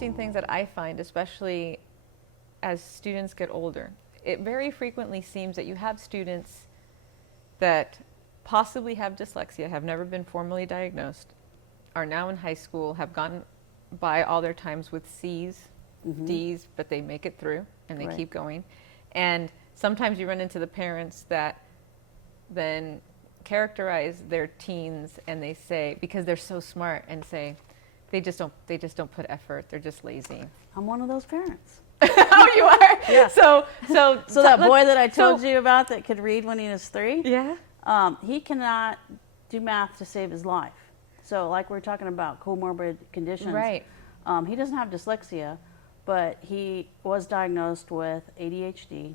interesting things that I find, especially as students get older. It very frequently seems that you have students that possibly have dyslexia, have never been formally diagnosed, are now in high school, have gone by all their times with C's, D's, but they make it through and they keep going. And sometimes you run into the parents that then characterize their teens and they say, because they're so smart, and say, they just don't put effort, they're just lazy. I'm one of those parents. Oh, you are? Yeah. So that boy that I told you about that could read when he was 3? Yeah. He cannot do math to save his life. So like we're talking about comorbid conditions. Right. He doesn't have dyslexia, but he was diagnosed with ADHD,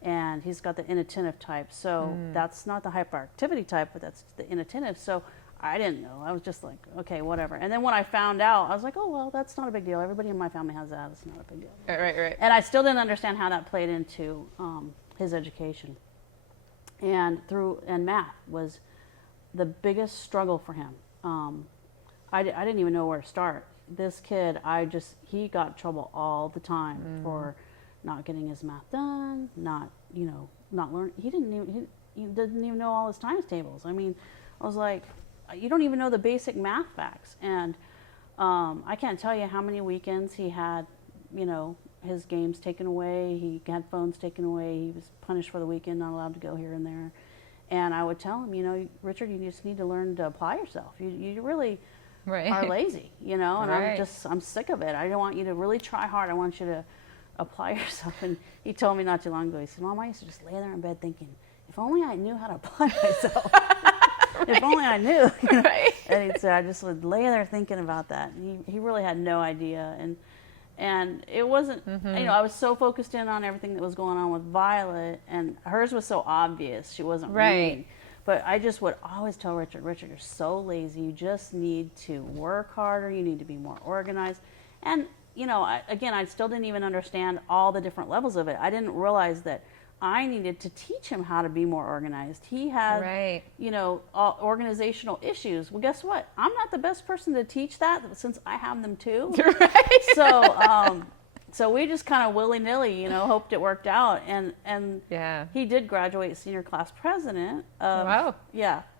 and he's got the inattentive type. So that's not the hyperactivity type, but that's the inattentive. So I didn't know. I was just like, okay, whatever. And then when I found out, I was like, oh, well, that's not a big deal. Everybody in my family has that. It's not a big deal. Right. And I still didn't understand how that played into his education. And math was the biggest struggle for him. I didn't even know where to start. This kid, he got in trouble all the time for not getting his math done, not learning. He didn't even know all his times tables. I mean, I was like, you don't even know the basic math facts. And I can't tell you how many weekends he had, his games taken away. He had phones taken away. He was punished for the weekend, not allowed to go here and there. And I would tell him, Richard, you just need to learn to apply yourself. You really are lazy, and I'm sick of it. I don't want you to really try hard. I want you to apply yourself. And he told me not too long ago, he said, Mom, I used to just lay there in bed thinking, if only I knew how to apply myself. If only I knew. And he said, I just would lay there thinking about that. And he really had no idea. And it wasn't, I was so focused in on everything that was going on with Violet, and hers was so obvious. She wasn't reading. But I just would always tell Richard, you're so lazy. You just need to work harder. You need to be more organized. And, I still didn't even understand all the different levels of it. I didn't realize that I needed to teach him how to be more organized. He had, organizational issues. Well, guess what? I'm not the best person to teach that, since I have them too. So we just kind of willy-nilly, hoped it worked out. And he did graduate senior class president of,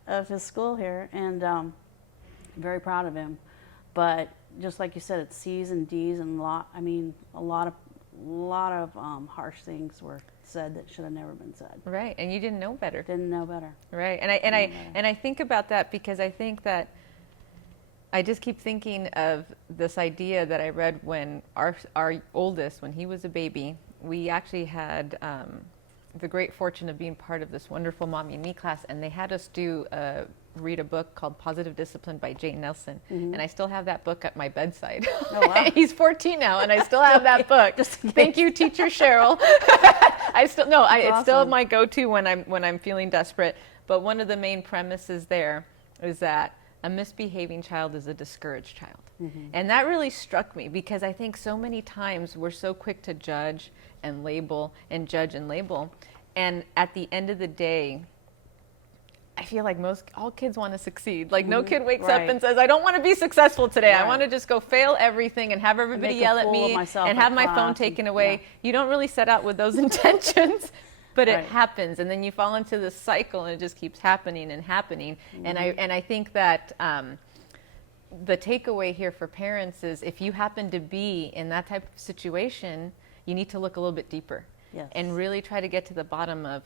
of his school here. And I'm very proud of him. But just like you said, it's C's and D's, and a lot of harsh things were said that should have never been said. Right, and you didn't know better. Didn't know better. Right, and I think about that because I think that I just keep thinking of this idea that I read when our oldest, when he was a baby, we actually had the great fortune of being part of this wonderful Mommy and Me class, and they had us read a book called Positive Discipline by Jane Nelson, and I still have that book at my bedside. Oh, wow. He's 14 now, and I still have that book. Thank you, Teacher Cheryl. It's still my go-to when I'm feeling desperate. But one of the main premises there is that a misbehaving child is a discouraged child. And that really struck me, because I think so many times we're so quick to judge and label and judge and label. And at the end of the day, I feel like all kids want to succeed. Like no kid wakes up and says, I don't want to be successful today. I want to just go fail everything and have everybody yell at me and have my phone taken away. You don't really set out with those intentions, but it happens. And then you fall into this cycle, and it just keeps happening and happening. And I think that the takeaway here for parents is, if you happen to be in that type of situation, you need to look a little bit deeper and really try to get to the bottom of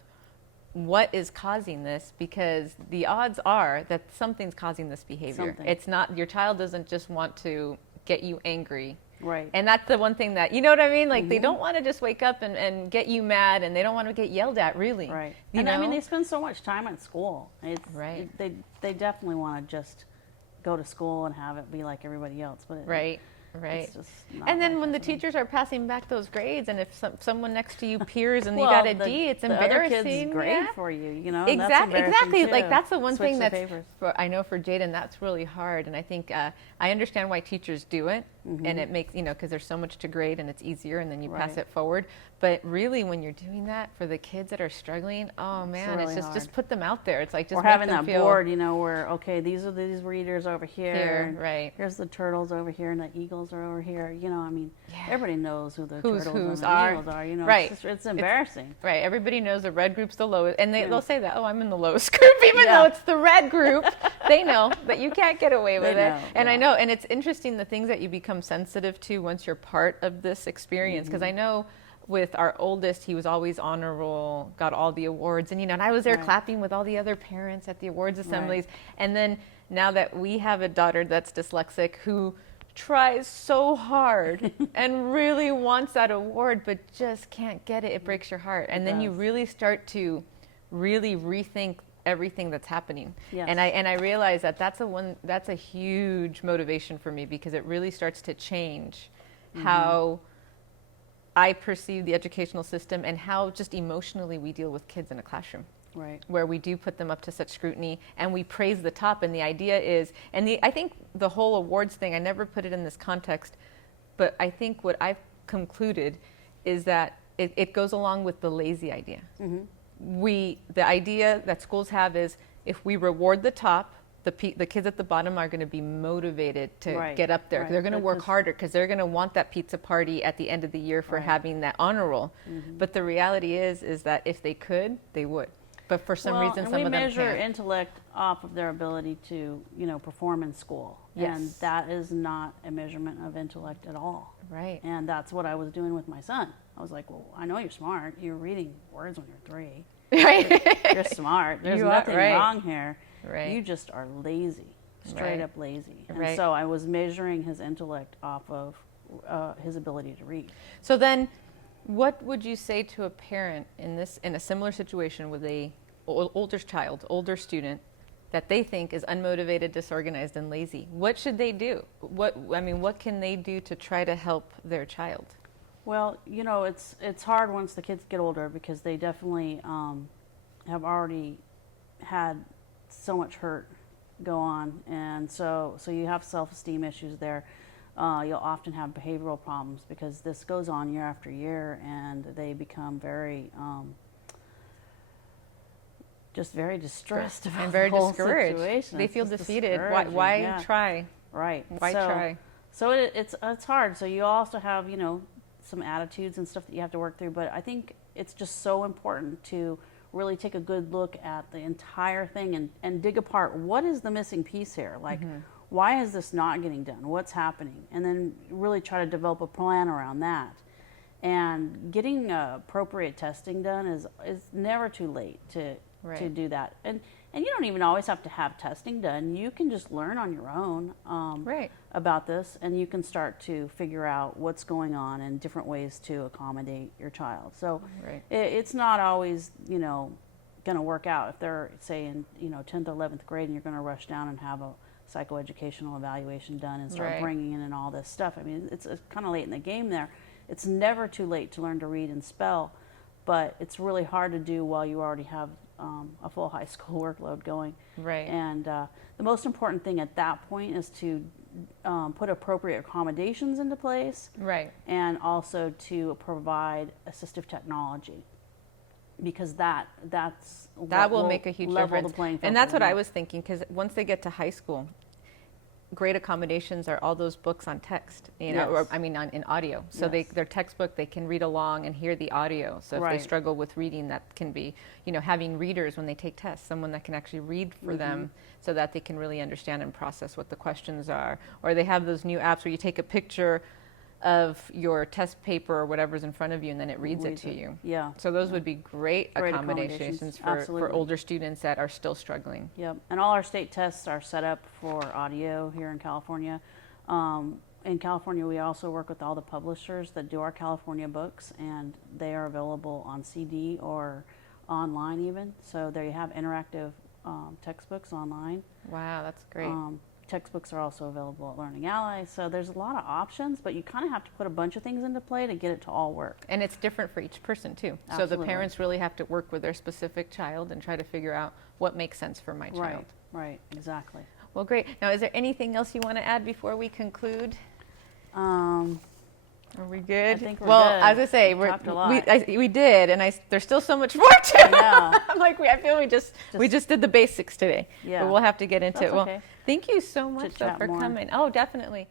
what is causing this, because the odds are that something's causing this behavior. It's not, your child doesn't just want to get you angry. Right. And that's the one thing that, you know what I mean? Like they don't want to just wake up and get you mad, and they don't want to get yelled at, really. Right. You know? I mean, they spend so much time at school. They definitely want to just go to school and have it be like everybody else. But it's just not. And then when the teachers are passing back those grades, and if someone next to you peers and you got a D, it's embarrassing. The other kid's grade for you, Exactly. Too. Like that's the one thing I know for Jaden, that's really hard. And I think I understand why teachers do it, and it makes, because there's so much to grade and it's easier and then you pass Right. it forward. But really when you're doing that for the kids that are struggling, oh man, really it's just hard. put them out there. It's like just Or make having them that feel board, where, okay, these are these readers over here. here, and right. Here's the turtles over here and the eagles are over here. Everybody knows who the Who's turtles who's and the are. eagles are. Right. It's embarrassing. Right, everybody knows the red group's the lowest, and they'll say that, oh, I'm in the lowest group, even though it's the red group. They know that you can't get away with it. know, And I know, and it's interesting the things that you become sensitive to once you're part of this experience, because I know with our oldest, he was always honor roll, got all the awards, and and I was there clapping with all the other parents at the awards assemblies. And then now that we have a daughter that's dyslexic who tries so hard and really wants that award but just can't get it, it breaks your heart. And then you really start to really rethink everything that's happening. Yes. And I realize that that's a huge motivation for me, because it really starts to change how I perceive the educational system and how just emotionally we deal with kids in a classroom. Right. Where we do put them up to such scrutiny and we praise the top. And the idea is, I think the whole awards thing, I never put it in this context, but I think what I've concluded is that it goes along with the lazy idea. The idea that schools have is, if we reward the top, the kids at the bottom are going to be motivated to get up there. They're going to work harder because they're going to want that pizza party at the end of the year for having that honor roll. But the reality is that if they could, they would. But for some reason, some of them can't. We measure intellect off of their ability to, perform in school. Yes. And that is not a measurement of intellect at all. Right. And that's what I was doing with my son. I was like, well, I know you're smart. You're reading words when you're 3. Right. You're smart. There's You are, nothing right. wrong here. Right. You just are lazy, straight up lazy. And Right. so I was measuring his intellect off of his ability to read. So then, what would you say to a parent in a similar situation with a older child, older student, that they think is unmotivated, disorganized, and lazy? What should they do? What can they do to try to help their child? Well, it's hard once the kids get older, because they definitely have already had so much hurt go on, and so you have self-esteem issues there. You'll often have behavioral problems because this goes on year after year, and they become very just very distressed about and very the whole discouraged. situation. They It's feel just defeated. discouraging, Why try? Right. Why try? So it's hard. So you also have some attitudes and stuff that you have to work through. But I think it's just so important to really take a good look at the entire thing and dig apart, what is the missing piece here? Like, why is this not getting done? What's happening? And then really try to develop a plan around that. And getting appropriate testing done is never too late to do that. And you don't even always have to have testing done. You can just learn on your own about this, and you can start to figure out what's going on and different ways to accommodate your child. So it's not always, going to work out. If they're, say, in 10th or 11th grade, and you're going to rush down and have a psychoeducational evaluation done and start bringing in and all this stuff. I mean, it's kind of late in the game there. It's never too late to learn to read and spell, but it's really hard to do while you already have a full high school workload going. Right. And the most important thing at that point is to put appropriate accommodations into place. Right. And also to provide assistive technology, because that will make a huge level difference. The playing field. And that's what I was thinking, because once they get to high school, great accommodations are all those books on text, or in audio. So their textbook, they can read along and hear the audio. So if they struggle with reading, that can be, having readers when they take tests, someone that can actually read for them, so that they can really understand and process what the questions are. Or they have those new apps where you take a picture of your test paper or whatever's in front of you, and then it reads it to you. Yeah. So those would be great accommodations for older students that are still struggling. Yep. And all our state tests are set up for audio here in California. In California, we also work with all the publishers that do our California books, and they are available on CD or online even. So there you have interactive textbooks online. Wow, that's great. Textbooks are also available at Learning Ally. So there's a lot of options, but you kind of have to put a bunch of things into play to get it to all work. And it's different for each person too. Absolutely. So the parents really have to work with their specific child and try to figure out what makes sense for my child. Right, exactly. Well, great. Now, is there anything else you want to add before we conclude? Are we good? I think we're well, good. as I say, We talked a lot. we did, and there's still so much more to it. know. I'm like, I feel we just did the basics today. Yeah. But we'll have to get into That's it. Well, okay. thank you so much though, Chit-chat for more. coming. Oh, definitely.